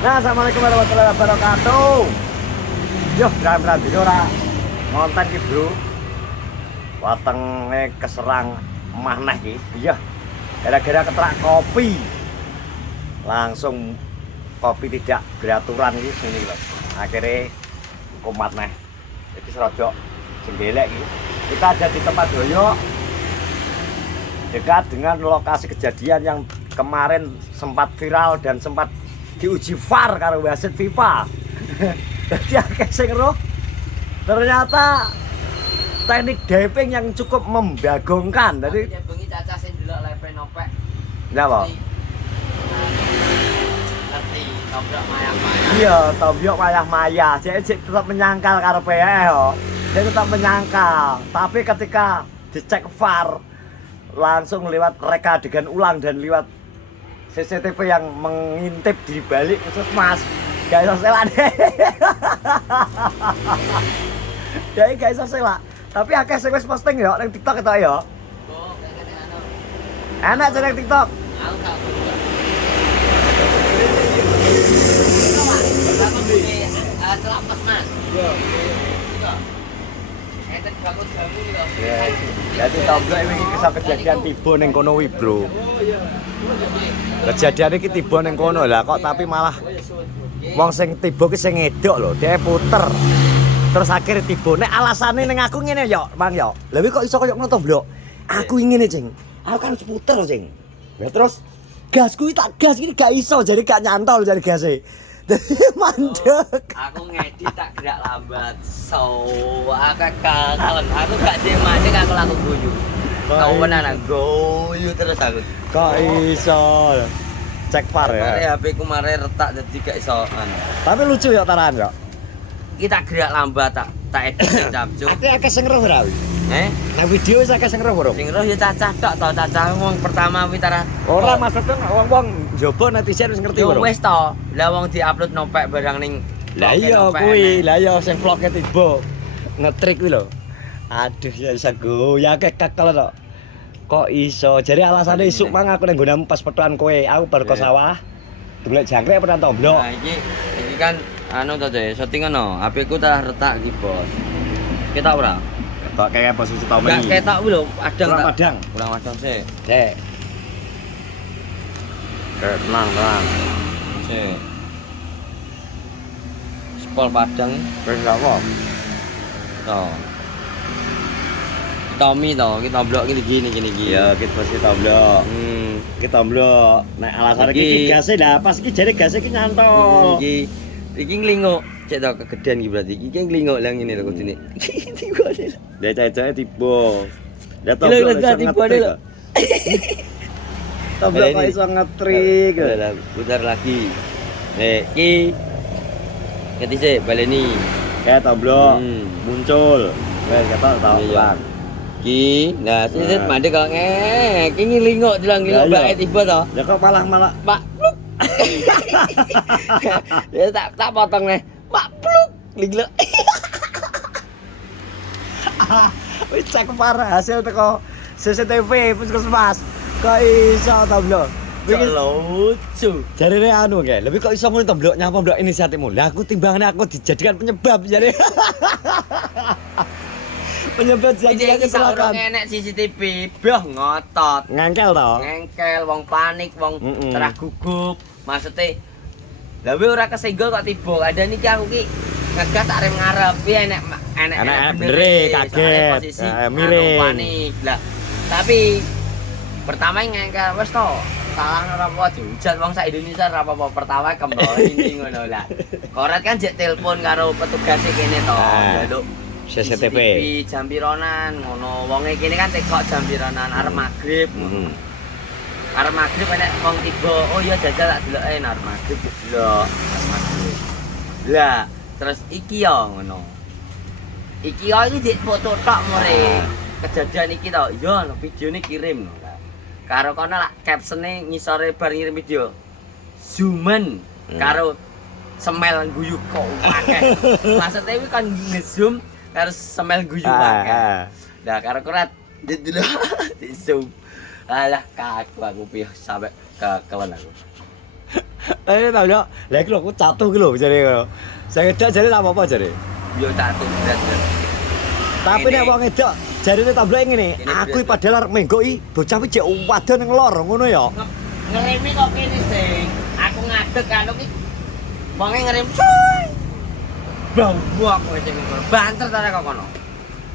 Nah, assalamualaikum warahmatullahi wabarakatuh. Yo, beran-beran dino ora ngonten ki, Bro. Watenge keserang maneh ki. Iya. Gara-gara keterak kopi. Langsung kopi tidak beraturan iki sini lho. Akhirnya kumat neh. Iki serodok jenggelek iki. Kita ada di tempat doyok dekat dengan lokasi kejadian yang kemarin sempat viral dan sempat diuji VAR karo wasit FIFA. Jadi akeh sing roh. Ternyata teknik diving yang cukup membagongkan. Jadi bengi cacah sing delok lepe nopek. napa? Ngerti, tombok mayang-mayang. Iya, tombok mayah-mayah. Jadi tetap menyangkal karo PE yo. Dia tetap menyangkal. Tapi ketika dicek VAR langsung lewat reka adegan ulang dan lewat CCTV yang mengintip di balik puskesmas. Gak iso selak deh. Jadi gak iso selak. Tapi akeh sing wis posting yo ning TikTok ketok yo. Kok kene anu. Enak ning TikTok. Aku gak buka. Aku beli telapak Mas. Iya. Enten bangun jamu lho. Jadi tombol iki kisah kejadian tiba ning kono wi, Bro. Kejadian iki tiba ning kono lah kok tapi malah wong sing tiba ki sing ngedok lho, dhek puter. Terus akhirnya tiba. Nek alasane ning aku ngene yo, Mang yo. Lha kok iso koyo ngono to, Blok? Aku ngene, Cing. Aku kan puter, Cing. Ya terus gasku iki tak gas iki gak iso, jadi gak nyantol jadi gasnya. Jadi mandek. Aku ngedit tak gerak lambat. So, aku kangen. Aku gak mancing aku langsung guyu. Kau menanan guyu terus aku. Kok iso? Cek VAR ya. Mare HP ku mare retak dadi gak iso anu. Tapi lucu ya taran yo. Kita gerak lambat tak edit capcuk. Akeh sing roh ora wi. Nang video wis akeh sing roh ora? Sing roh ya cacah tok to, cacah wong pertama kuwi tara. Ora maksudnya wong-wong njaba netizen wis ngerti Yo ora? wis to. Lah wong diupload nopek barang ning Lah iya kuwi, lah iya sing vlog-e tiba ngetrik kuwi lho. Aduh ya iso goyah kekel to. Kok iso? Jadi alasannya isuk mang aku nang nggonamu pas petuan kowe, aku bar ke sawah. Golek jangkrik apa nang tomblok. Nah iki kan anu to Jay, syuting ono. HP ku tak retak iki, Bos. Ketok ora? Kok kayak posisi Tommy. Enggak ketok kuwi lho, adang Kurang tak. padang. Kurang adang sih. Dek. Tenang, tenang. Sih. Spol padang Wis gak apa. to. Tommy to, kita blok gini gini. Ya, kita posisi tomblok. Kita tomblok. Nek alasannya Iki. iki gasnya lah, pas iki jare gasnya iki nyantol. Iki nglinguk. Cek to kegedean iki berarti. Iki nglinguk lah ngene lho kudune. Tiba deh. Dia cai-cai tiba. Dia Gila, tomblok gila, tiba deh lho. Tomblok kok Ini. iso ngetrik. Udah, putar lagi. Iki. Ganti sih, baleni. Kayak tomblok Hmm. muncul. Wes ketok tau Iya. pulang. Ki, nah sisit Nah. mandek kok ki nglinguk jelang nglinguk Lah, iya. bae tiba to. Ya kok malah Pak pluk. Ya tak potong nih. Pak pluk. Nglinguk. wis cek parah hasil teko CCTV puskesmas. Kok iso tomblok? Iki Lucu. jarine anu kae, lebih kok iso ngono tomblok nyapa blok inisiatifmu. Lah aku timbangane aku dijadikan penyebab jare. Penyebab jadi Iki sak kecelakaan. enek CCTV, boh ngotot. Ngengkel to. Ngengkel, wong panik, wong Mm-mm. terah gugup. Maksudnya lha ora kesenggol kok tiba. Kadang iki aku ki ngegas tak rem ngarep. Piye enek Enek bener bere, iki, kaget, soalnya posisi miring. anu, panik. Lah, tapi pertama ngengkel wis to. Salah ora apa dihujat wong sak Indonesia ora apa-apa. Pertama kembali ini ngono lah. Koret kan jek telepon karo petugas kene to. Ah. Njaluk CCTV. jam pironan ngono. Wonge kene kan tekok jam pironan arep magrib. Heeh. Arep magrib enek wong tiba. Oh iya jajal tak deloke arep magrib delok pas magrib. Lah, terus iki yo ngono. Iki yo iki dik foto tok more. Kejadian iki to. Yo no videone kirim no. Karo kono lak captione ngisore bar ngirim video. Zoomen karo semel guyu kok akeh. Maksudnya iki kan nge-zoom karo semel guyu akeh. Lah karo kurat dulu di zoom. Alah kaku aku piye sampe kekelan aku. Tau yo. Lah iki lho aku catu iki lho jare ngono. Sing edok jare tak apa-apa jare. Yo catu berat. Tapi nek wong edok jarine tabloke ngene, aku padahal arep menggo iki bocah iki jek wadon ning lor ngono ya. Ngeremi kok kene sing. Aku ngadeg karo ki. Wonge ngerem cuy. Bawak kowe sing ngono. Banter ta kok kono.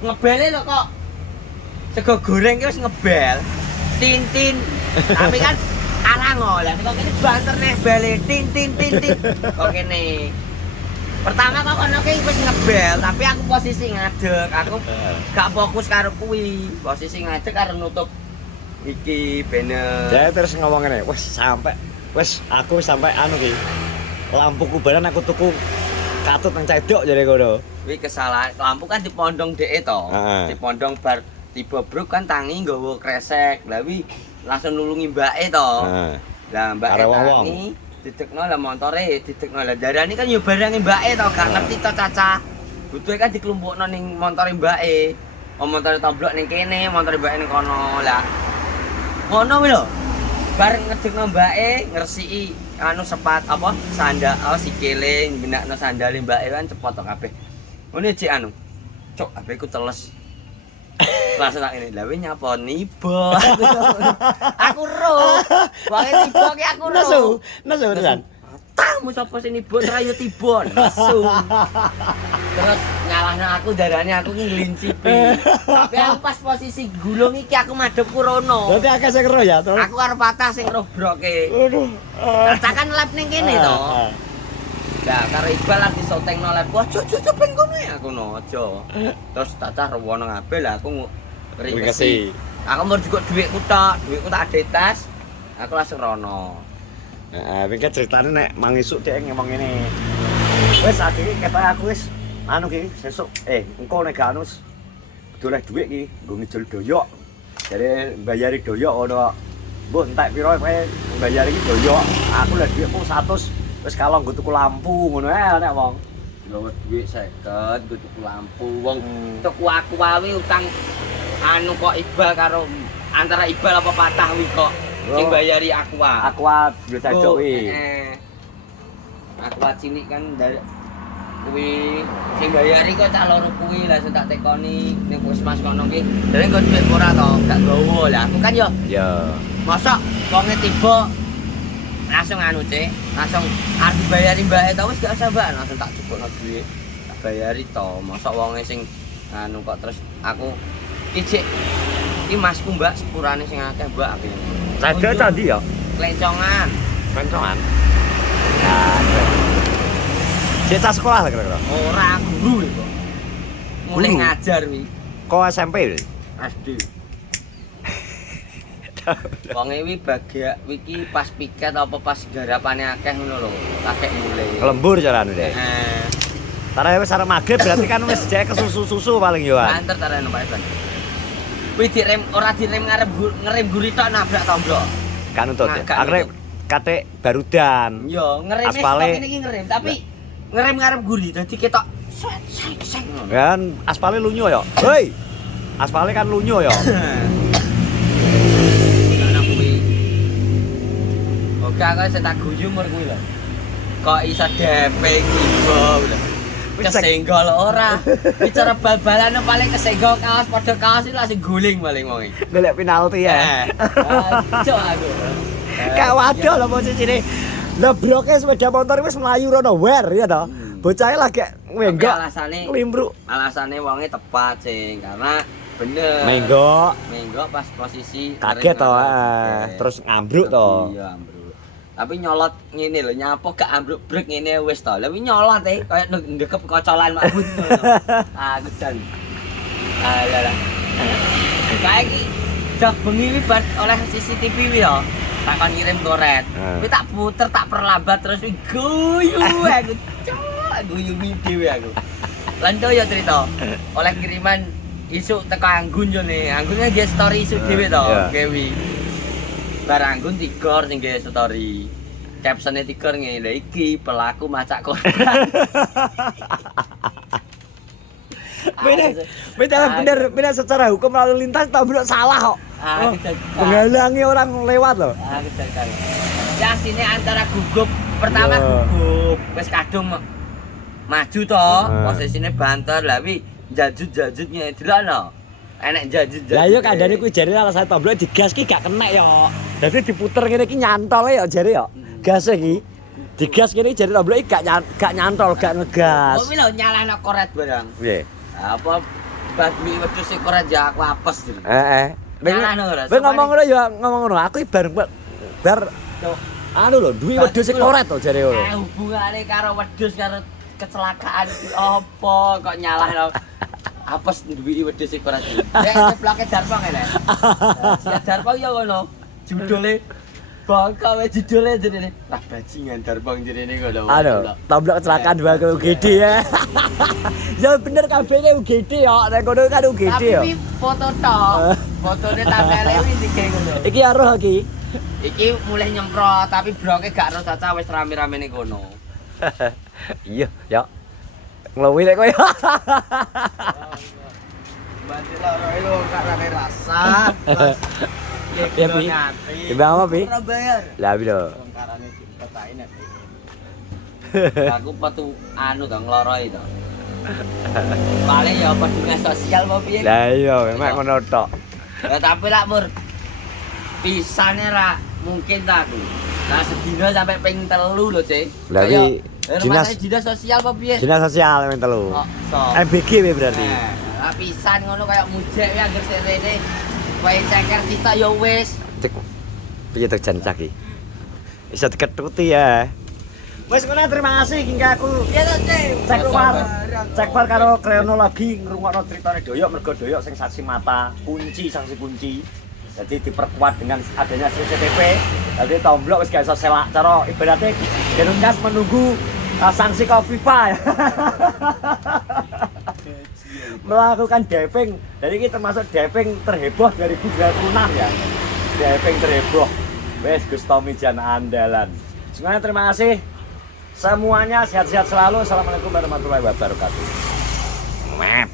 Ngebele lho kok. Sego goreng ki wis ngebel. Tin. Tapi kan alango lah kok kene banter nih bele tin. Kok kene. Pertama kok kono ki wis ngebel, tapi aku posisi ngadeg. Aku gak fokus karo kuwi. Posisi ngadeg karo nutup iki bener. Ya terus ngomong ngene, wis aku sampai anu ki. Lampu kubaran aku tuku katut nang cedok jare ngono. Kuwi kesalahan. Lampu kan dipondong dhek to. Dipondong bar tiba bruk kan tangi nggawa kresek. Lah wi langsung nulungi mbake to. Lah mbake tangi didekno lah montore didekno lah darane kan yo barange mbake to gak ngerti to Caca. Butuhe kan dikelompokno ning montore mbake. Montore tomblok ning kene, montore mbake ning kono. Lah ngono kuwi lho. Bareng ngedekno mbake ngresiki anu sepat apa sandal sikile benakno sandale mbake kan cepot to kabeh. Ngene cek anu. Cuk, HP ku teles. Langsung tak ini, lawe nyapa nibo. Aku ro. Wange nibo ki aku ro. Nasu tenan. Tamu sapa sing nibo rayu tiba. Langsung. Terus nyalahno aku darane aku ki nglincipi. Tapi aku pas posisi gulung iki aku madhepku rono. Berarti akeh sing ro ya, terus. Aku arep patah sing robroke. Aduh. Cacakan lap ning kene to. Lah karo Iqbal lagi syutingno lab. Wah, cuk ben kono ya aku no aja. Terus Cacah rewono ngabe lah aku ngrikesi. Aku mau juga dhuwitku tak ada tas. Aku langsung rono. Heeh, iki ceritane nek mang isuk dhek ngomong ngene. Wis iki ketok aku wis anu ki sesuk engko nek gak anu doleh dhuwit ki nggo ngijol doyok. Jare mbayari doyok ngono. Mbok entek piro kowe mbayari iki doyok. Aku lah dhuwitku 100 wis kalau nggo tuku lampu ngono ae nek wong. Lho dhuwit 50 nggo tuku lampu. Wong tuku aku wae utang anu kok Iqbal karo antara Iqbal apa patah wi kok sing bayari aku wae. Aku wae biasa cok wi. Aku wae cilik kan dari kuwi sing bayari kok cak loro kuwi langsung tak tekoni ning puskesmas kono ki. Dene nggo dhuwit ora to, gak gowo. Lah aku kan yo. Ya. Mosok wonge tiba langsung anu cek, langsung arep dibayari mbake to wis gak usah mbak, langsung tak cukupno duit. Tak bayari to, mosok wonge sing anu kok terus aku iki masku mbak sepurane sing akeh mbak aku. Cedek candi ya? Klencongan. Klencongan. Nah, cecah sekolah lah kira-kira? Ora guru kok. Mulai ngajar wi. Kok SMP? SD. Wong iki bagian iki pas piket apa pas garapane akeh ngono lho. Kakek mulai. Lembur carane deh. Heeh. Tara wis arep magrib berarti kan wis jek kesusu-susu paling yo. Banter tarane Pak Iban. Kuwi direm ora direm ngerem guri tok nabrak tomblok. Kan untut. Akhire kate barudan. Yo, ngerem aspale iki ngerem tapi ngerem ngarep guri dadi ketok sek ngono. Kan aspale lunyo ya. Hei. Aspale kan lunyo ya. Oke, aku wis tak guyu mur kuwi lho. Kok iso depeng ibu lho. Kesenggol ora. Bicara bal-balan paling kesenggol kaos padha kaos iki langsung guling paling wong iki. Golek penalti ya. Cok aku. Kak waduh lho posisine. Lebroke sepeda motor wis mlayu rono wer ya to. Bocahe lagi menggok. Limbruk. Alasane wonge tepat sing karena bener. Menggok pas posisi kaget to, terus ngambruk to. Iya, ambruk. Tapi nyolot ngene lho, nyapo gak ambruk brek ngene wis to. Lah wi nyolot kaya ndekep kocolan mabut ngono. Aku jan. Alah. Kayak iki jak bengi wi bar oleh CCTV wi yo. Tak kon ngirim goret. Kuwi tak puter, tak perlambat terus wi guyu aku. Guyu dhewe aku. Lan yo cerita. Oleh kiriman isuk teko Anggun yo ne. Anggunnya nge story isuk dhewe to, Kewi. Bar Anggun tigor sing nge story. Captione tigor ngene, lha iki pelaku macak korban. Bener secara hukum lalu lintas tak bener salah kok. Menghalangi orang lewat loh. Aku Ya sini antara gugup pertama Iya. gugup wis kadung maju to, posisine banter lah wi jajut-jajutnya delokno. Enek jajut-jajut. Lah iya kandhane kuwi jare alasan tombol digas ki gak kena yo. Dadi diputer ngene iki nyantol ya jare yo. Gas iki. Digas ngene jare tombol iki gak nyantol, gak ngegas. Oh kuwi lho nyalahno koret barang. Piye? Apa badmi wedhus e koret ya aku apes gitu. Heeh. Nyalahno ora. Kowe ngomong ngono ya ngomong ngono. Aku bar anu lho, duwi wedhus e koret to jare ngono. Hubungane karo wedhus karo kecelakaan iki apa kok nyalahno apes duwi wedhus e koret. Nek ceplake darpong ngene. Siap darpong ya ngono. Judule bangka wae judule jenenge. Lah bajingan darpong jenenge ngono. Anu, tabrak kecelakaan dua ke UGD ya. Ya bener kabehnya UGD ya, nek kono kan UGD ya. Tapi foto tok. Fotone tampile iki kayak ngono. Iki aruh iki. Iki mulai nyemprot tapi broke gak ro caca wis rame-rame ning kono. Iya, ya. Nglowi lek kowe. Banti loro lho gak rame rasa. Ya pi. Timbang apa pi? Ora bayar. Lah pi lho. Karane dipetaki nek. Aku petu anu to ngloroi to. Paling ya pedungan sosial apa piye. Lah iya, mek ngono tok. Ya tapi lak mur pisane ra mungkin ta aku. Lah sedina sampai ping 3 lho, Cek. Lah wi dinas sosial apa piye? dinas sosial men telu. Oh, so. MBG we berarti. Lah pisan ngono kaya mujek ya anggere sik rene. Wae ceker sitok ya wis. Cek. Piye to jan cak iki? Bisa diketuti ya. Wes ngono terima kasih hingga aku Iya to, Cek. cek bar karo kronologi ngrungokno critane Doyok mergo Doyok sing saksi mata, sanksi kunci. Jadi diperkuat dengan adanya CCTV. Jadi tomblok wis gak iso selak cara ibaratnya Genungkas menunggu sanksi Kofifa ya. Melakukan diving. Jadi ini termasuk diving terheboh 2026 ya. Diving terheboh. Wes Gus Tommy Jan andalan. Semuanya terima kasih. Semuanya sehat-sehat selalu. Assalamualaikum warahmatullahi wabarakatuh. Mep.